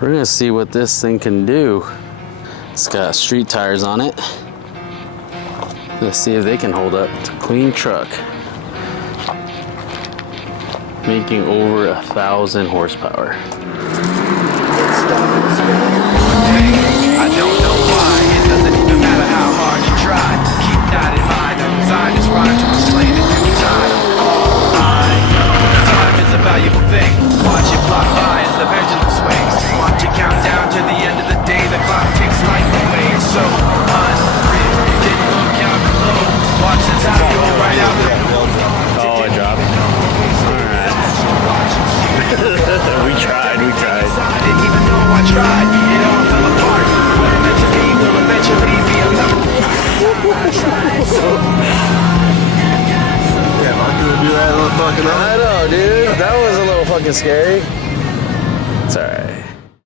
We're gonna see what this thing can do. It's got street tires on it. Let's see if they can hold up. It's a clean truck. Making over 1,000 horsepower. I don't know why, it doesn't even matter how hard you try. Keep that in mind, I designed this rhyme to explain it through time. I know time is a valuable thing. Watch it fly by as the pendulum swings. Watch it count down to the end of the day. The clock ticks life away. It's so unreal. Didn't look out below. Watch the time go right out the door. Oh, I dropped. Alright. we tried. Didn't even know I tried. It all fell apart. What it meant to be will eventually be alone. Yeah, if I'm gonna do that, I'm fucking up. I know, dude. That was a little fucking scary. It's alright.